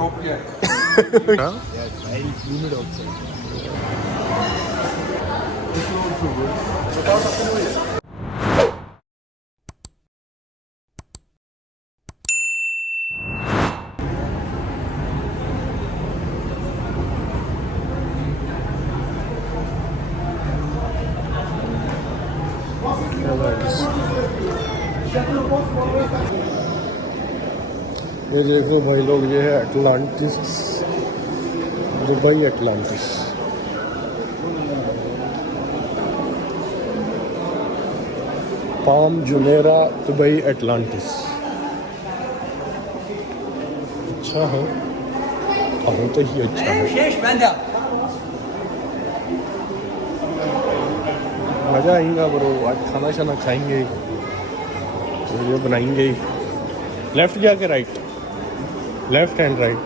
European. Huh? Yeah, it's very humid outside. This is also good. Without a ये देखो भाई लोग, ये है Atlantis, Dubai Atlantis. Palm Jumeirah Dubai Atlantis. अच्छा है, बहुत ही अच्छा है, मज़ा आएगा ब्रो। आज खाना शाना खाएंगे, वीडियो बनाएंगे। लेफ्ट जाके राइट, लेफ्ट एंड राइट।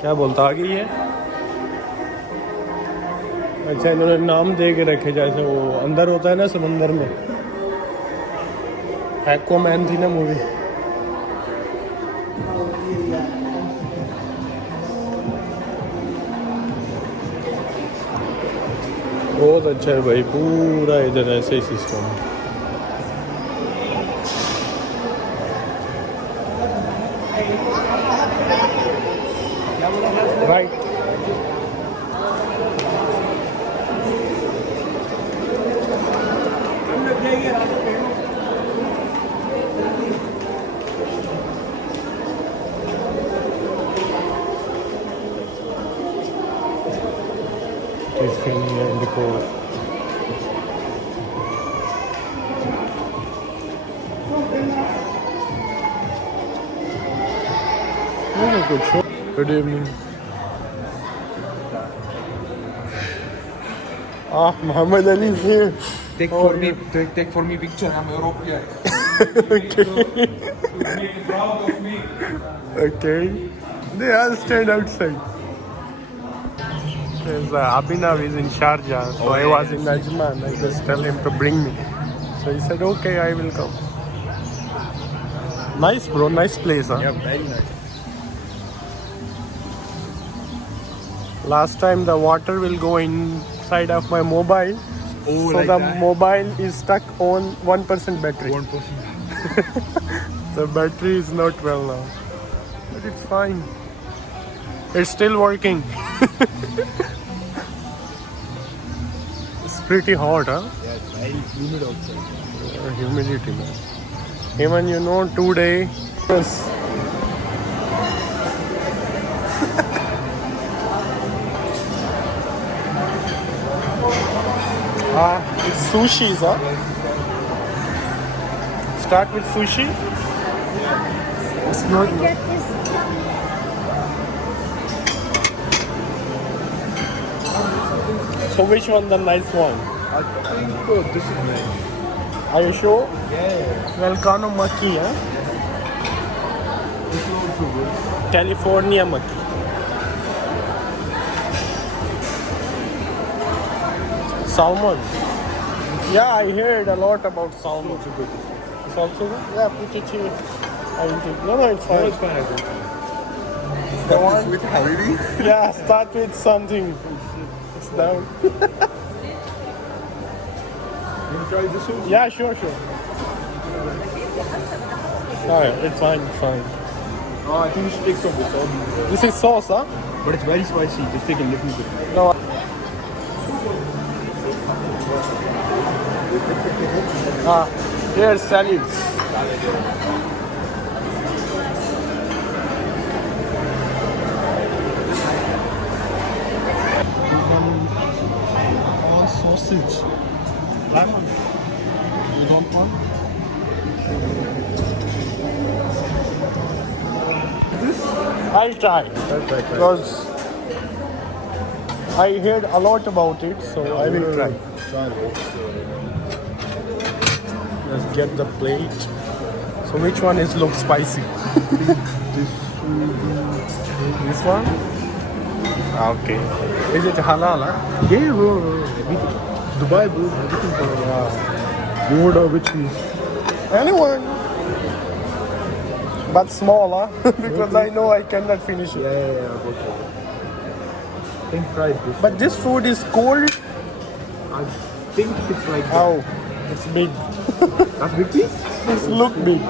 क्या बोलता आ गई है? अच्छा, इन्होंने नाम दे के रखे, जैसे वो अंदर होता है ना समंदर में, एक्वामैन थी ना मूवी। बहुत अच्छा है भाई, पूरा इधर ऐसे ही सिस्टम है। राइट, देखो कुछ। Good evening. Muhammad Ali is here. Take for me picture. I'm European. Okay. Make proud of me. Okay. They all stand outside. There's Abhinav is in Sharjah, so I was in Ajman. I just tell him to bring me. So he said, okay, I will come. Nice bro, nice place, huh? Yeah, very nice. Last time the water will go inside of my mobile. Oh, so like the that? mobile is stuck on 1% battery. 1%. The battery is not well now. But it's fine. It's still working. It's pretty hot, huh? Yeah, it's very humid outside. Humidity, man. Even 2 days. Yes. It's sushi, huh? Start with sushi. It's not. So which one the nice one? I think this is nice. Are you sure? Yeah. Volcano Maki, huh? This is also good. California Maki. Salmon. Yeah, I heard a lot about salmon. Also good. It's also good? Yeah, put it here. I will take. No, it's fine. No, it's fine. I think. The one? With Harry? Yeah, start with something. It's down. You try this one? Yeah, sure. Alright, it's fine. Oh, I think you should take some of this sauce. This is sauce, huh? But it's very spicy. Just take a little bit. No. Here's salads. All sausage. Lemon. You don't want? This? I'll try. Because I heard a lot about it, so I will try. Let's get the plate. So which one is look spicy? This one? Okay. Is it halal? Huh? Yeah, bro. Everything. Dubai, bro. Everything for You order which piece? Anyone. But small, huh? Because I know I cannot finish it. Yeah, okay. Think fried this. But this food is cold. I think it's like that. Oh, it's big. That's big piece? It's look big.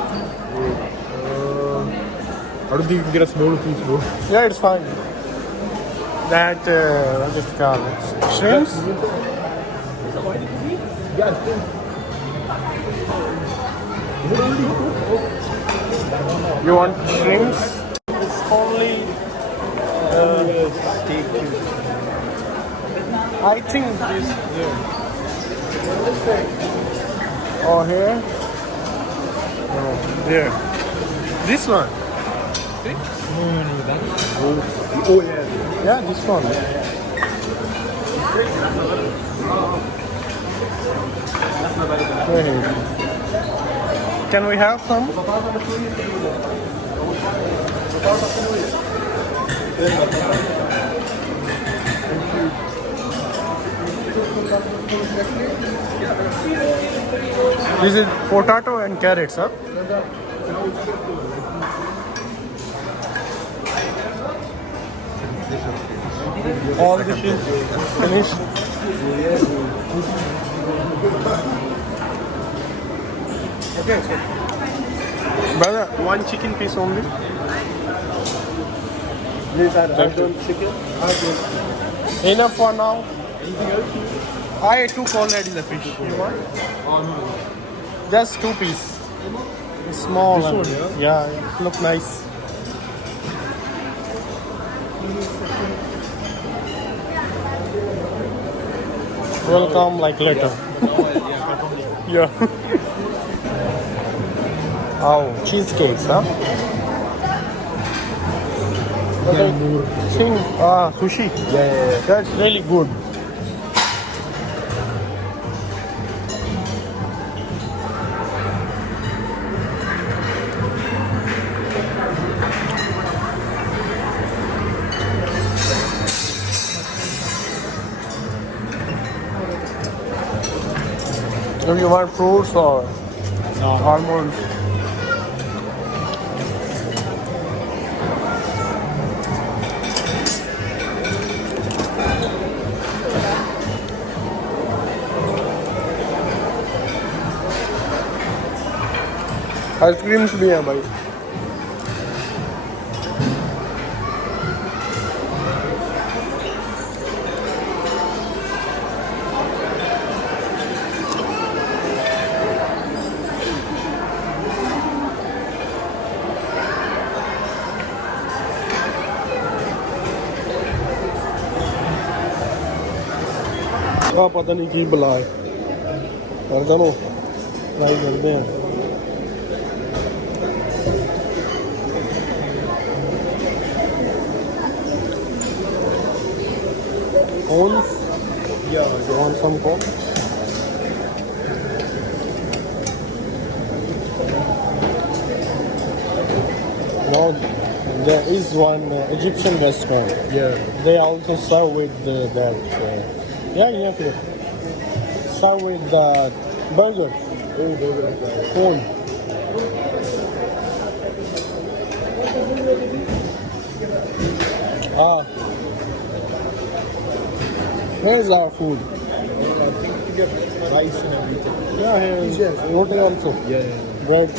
I don't think you can get a smaller piece, bro. Yeah, it's fine. That, what is it called? Shrimps? Yeah, You want shrimps? It's only, steak. I think this here. Oh, here? No, there. This one? Oh, yeah. Yeah, this one. Here. Can we have some? This is potato and carrots, huh? All dishes finished. Okay. Brother, one chicken piece only. These are done chicken. Enough for now. Anything else? I took already the fish. You want? Oh, no. Just 2 piece. It's small. This and, one, yeah, it look nice. Will come like later. Yeah. Oh, cheesecakes, huh? Sushi. Yeah. That's really good. Do you want fruits or almonds? Ice creams भी हैं भाई. पता नहीं की बुला है और दोनों ट्राई करते हैं. Cones? Yeah. You want some cones? No, there is one Egyptian restaurant. Yeah. They also serve with that. Yeah. Serve with burger. Oh, burger. Cone. Here's our food. I think you get rice and everything. Yeah, here's roti also. Yeah. Bread.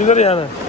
इधर जाना है.